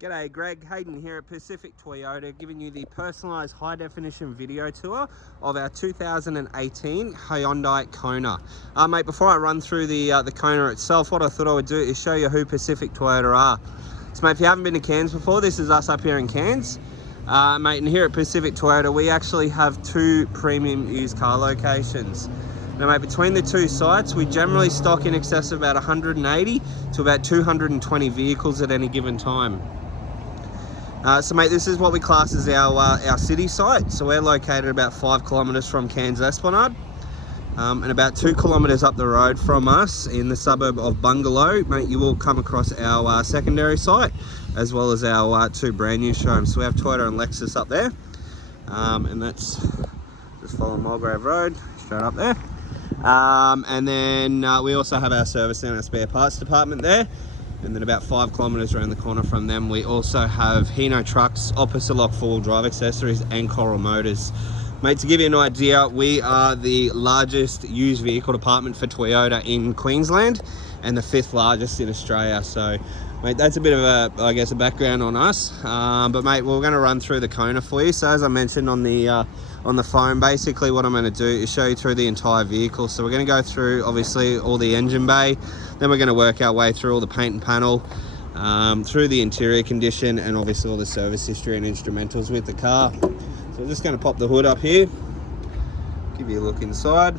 G'day, Greg Hayden here at Pacific Toyota, giving you the personalised high-definition video tour of our 2018 Hyundai Kona. Mate, before I run through the Kona itself, what I thought I would do is show you who Pacific Toyota are. So, mate, if you haven't been to Cairns before, this is us up here in Cairns. Mate, and here at Pacific Toyota, we actually have 2 premium used car locations. Now, mate, between the 2 sites, we generally stock in excess of about 180 to about 220 vehicles at any given time. So, mate, this is what we class as our city site. So we're located about 5 kilometres from Cairns Esplanade, and about 2 kilometres up the road from us in the suburb of Bungalow, mate, you will come across our secondary site, as well as our 2 brand new showrooms. So we have Toyota and Lexus up there, and that's just following Mulgrave Road, straight up there. And then we also have our service and our spare parts department there. And then about 5 kilometres around the corner from them, we also have Hino Trucks, opposite lock 4-wheel drive accessories, and Coral Motors. Mate, to give you an idea, we are the largest used vehicle department for Toyota in Queensland and the 5th largest in Australia. So, mate, that's a bit of a background on us. But, mate, we're going to run through the Kona for you. So, as I mentioned on the phone, basically what I'm going to do is show you through the entire vehicle. So we're going to go through, obviously, all the engine bay. Then we're going to work our way through all the paint and panel, through the interior condition, and obviously all the service history and instrumentals with the car. So we're just going to pop the hood up here, give you a look inside.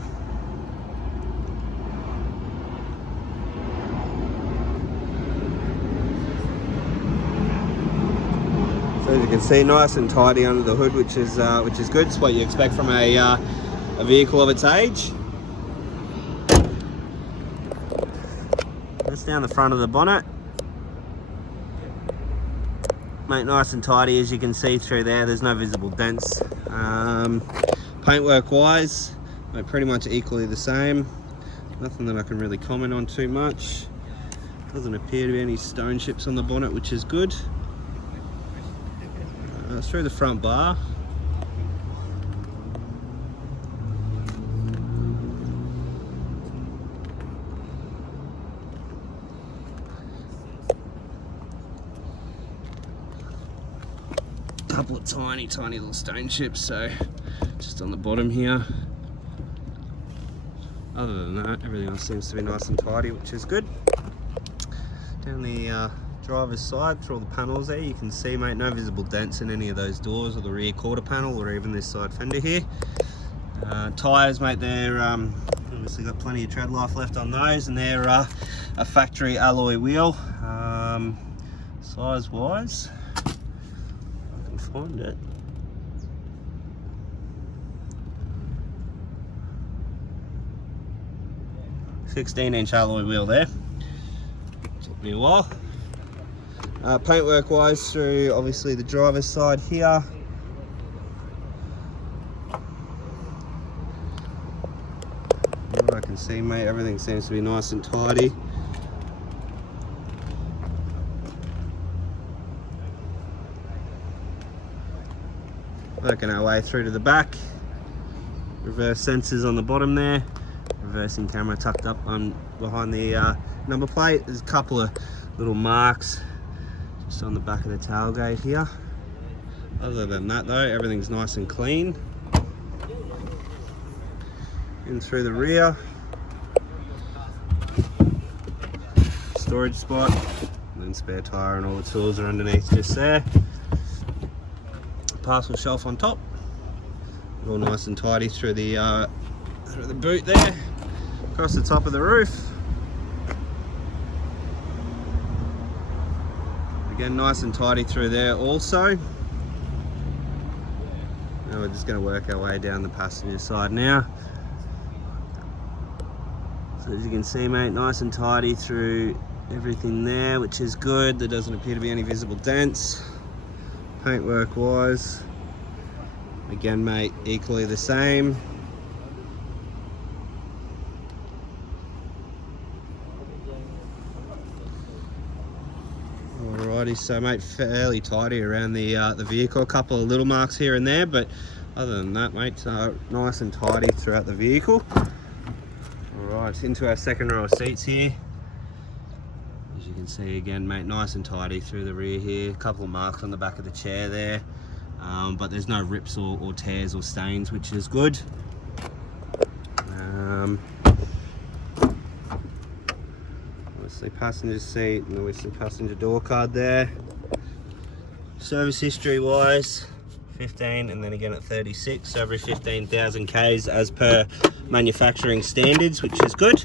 So as you can see, nice and tidy under the hood, which is good. It's what you expect from a vehicle of its age. Just down the front of the bonnet, mate, nice and tidy. As you can see through there, there's no visible dents. Paintwork wise, mate, pretty much equally the same. Nothing that I can really comment on too much. Doesn't appear to be any stone chips on the bonnet, which is good. Through the front bar, couple of tiny little stone chips, so just on the bottom here. Other than that, everything else seems to be nice and tidy, which is good. Down the driver's side, through all the panels there, you can see, mate, no visible dents in any of those doors or the rear quarter panel or even this side fender here. Tyres, mate, they're obviously got plenty of tread life left on those, and they're a factory alloy wheel. Size wise, I can find it. "16-inch alloy wheel there. Took me a while. Paintwork wise, through obviously the driver's side here, what I can see, mate, everything seems to be nice and tidy. Working our way through to the back, reverse sensors on the bottom there, reversing camera tucked up on behind the number plate. There's a couple of little marks just on the back of the tailgate here. Other than that though, everything's nice and clean. In through the rear, storage spot, and then spare tyre and all the tools are underneath just there. Parcel shelf on top, all nice and tidy through the boot there, across the top of the roof. Again, nice and tidy through there also. Now we're just going to work our way down the passenger side now. So as you can see, mate, nice and tidy through everything there, which is good. There doesn't appear to be any visible dents. Paintwork wise, again, mate, equally the same. Alrighty, so, mate, fairly tidy around the vehicle. A couple of little marks here and there, but other than that, mate, nice and tidy throughout the vehicle. Alright, into our second row of seats here. As you can see again, mate, nice and tidy through the rear here. A couple of marks on the back of the chair there, but there's no rips or tears or stains, which is good. Obviously passenger seat and obviously passenger door card there. Service history wise, 15 and then again at 36, so every 15,000 Ks as per manufacturing standards, which is good.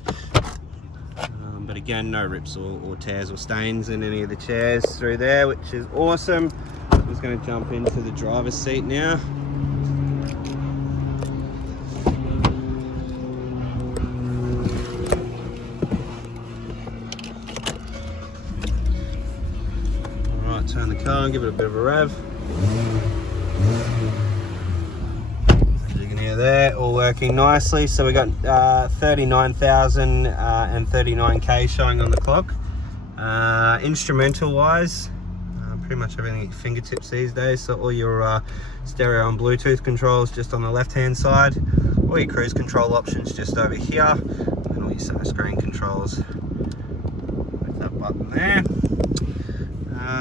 But again, no rips or tears or stains in any of the chairs through there, which is awesome. I'm just going to jump into the driver's seat now. Alright, turn the car and give it a bit of a rev. There, all working nicely. So we got 39,039 K showing on the clock. Instrumental wise, pretty much everything at your fingertips these days. So all your stereo and Bluetooth controls just on the left hand side, all your cruise control options just over here, and then all your center screen controls with that button there.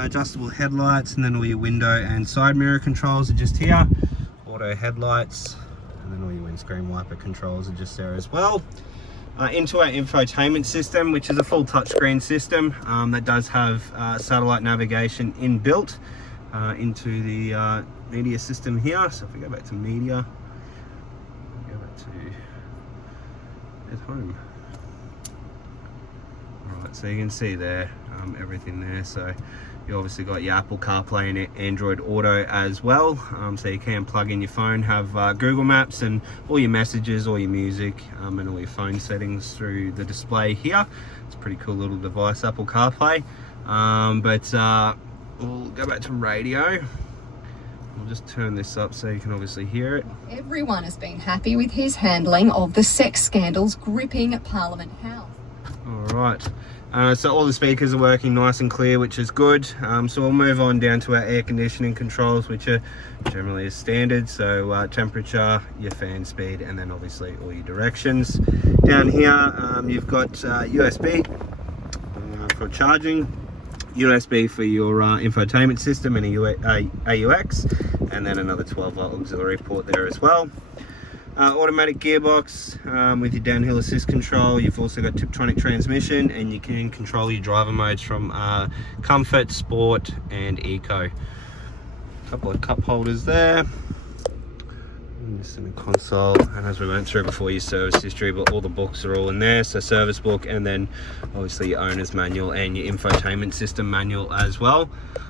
Adjustable headlights, and then all your window and side mirror controls are just here. Auto headlights, and then all your windscreen wiper controls are just there as well. Into our infotainment system, which is a full touchscreen system that does have satellite navigation inbuilt into the media system here. So if we go back to media, go back to at home. Alright, so you can see there everything there. So you obviously got your Apple CarPlay and Android Auto as well, so you can plug in your phone, have Google Maps and all your messages, all your music, and all your phone settings through the display here. It's a pretty cool little device, Apple CarPlay. We'll go back to radio. I'll just turn this up so you can obviously hear it. Everyone has been happy with his handling of the sex scandals gripping Parliament House. All right. So all the speakers are working nice and clear, which is good. So we'll move on down to our air conditioning controls, which are generally as standard. So temperature, your fan speed, and then obviously all your directions. Down here, you've got USB for charging, USB for your infotainment system and a AUX, and then another 12-volt auxiliary port there as well. Automatic gearbox with your downhill assist control. You've also got Tiptronic transmission, and you can control your driver modes from comfort, sport and eco. A couple of cup holders there, and just in the console, and as we went through before, your service history, but all the books are all in there. So service book, and then obviously your owner's manual and your infotainment system manual as well.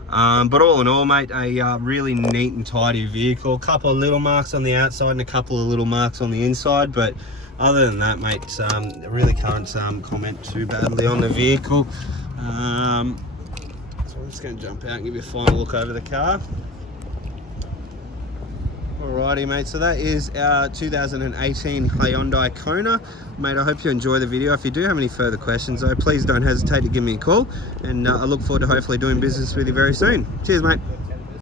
But all in all, mate, a really neat and tidy vehicle. A couple of little marks on the outside and a couple of little marks on the inside, but other than that, mate, I really can't comment too badly on the vehicle. So I'm just going to jump out and give you a final look over the car. Alrighty, mate, so that is our 2018 Hyundai Kona. Mate, I hope you enjoy the video. If you do have any further questions, though, please don't hesitate to give me a call, and I look forward to hopefully doing business with you very soon. Cheers, mate.